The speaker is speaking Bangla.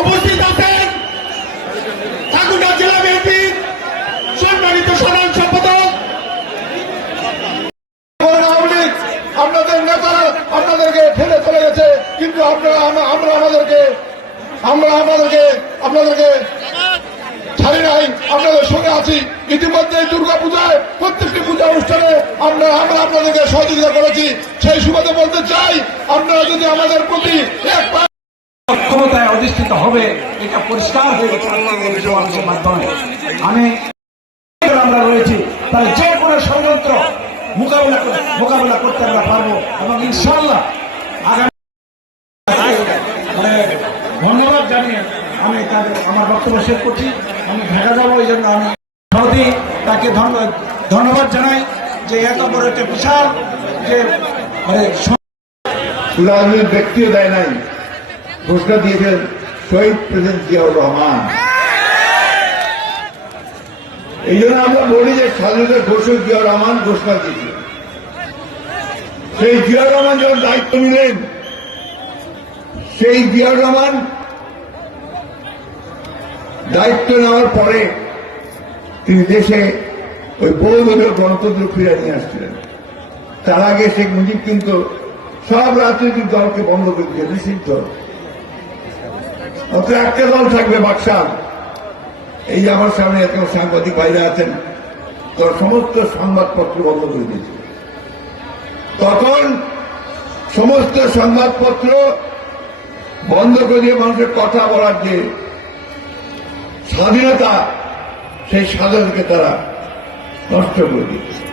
উপস্থিত আছেন ঠাকুরগাঁ জেলা বিএনপির সম্মানিত সাধারণ সম্পাদক। আপনাদের নেতারা আপনাদেরকে ফেলে চলে গেছে, কিন্তু আপনারা আমরা আমাদেরকে আমরা আমাদেরকে আপনাদেরকে ছাড়ি নাই। আপনাদের সঙ্গে আছি। ইতিমধ্যে দুর্গা পূজায় প্রত্যেকটি পূজা অনুষ্ঠানে আমরা আমরা আপনাদেরকে সহযোগিতা করেছি। সেই সুবাদে বলতে চাই, আপনারা যদি আমাদের প্রতি এক পা- ক্ষমতায় অধিষ্ঠিত হবে, এটা পরিষ্কার হয়ে গেছে মাধ্যমে। আমি আমরা রয়েছি তাই যে কোনো ষড়যন্ত্র মোকাবিলা মোকাবিলা করতে আমরা পারব এবং ইনশাল্লাহ আগামী মানে ধন্যবাদ জানিয়ে আমি তাদের, আমার বক্তব্য শেষ করছি। আমি ঢাকা যাব, এই জন্য আমি সৌদি তাকে ধন্য- ধন্যবাদ জানাই যে এত বড় একটা বিশাল যে মানে ব্যক্তিও দেয় নাই। ঘোষণা দিয়েছেন শহীদ প্রেসিডেন্ট জিয়াউর রহমান। এই জন্য আমরা বলি যে স্বাধীনতার ঘোষক জিয়াউর রহমান ঘোষণা দিয়েছিলেন সেই জিয়াউর রহমান যখন দায়িত্ব নিলেন, সেই জিয়াউর রহমান দায়িত্ব নেওয়ার পরে তিনি দেশে ওই বহুদলীয় গণতন্ত্র ফিরে নিয়ে আসছিলেন। তার আগে শেখ মুজিব কিন্তু সব রাজনৈতিক দলকে বন্ধ করে দিয়ে নিষিদ্ধ। অত একটা দল থাকবে বাক্সাল এই আমার সামনে এত সাংবাদিক বাইরে আছেন তো সমস্ত সংবাদপত্র বন্ধ করে দিয়েছে। তখন সমস্ত সংবাদপত্র বন্ধ করে দিয়ে মানুষের কথা বলার যে স্বাধীনতা, সেই স্বাধীনতাকে তারা নষ্ট করে দিয়েছে।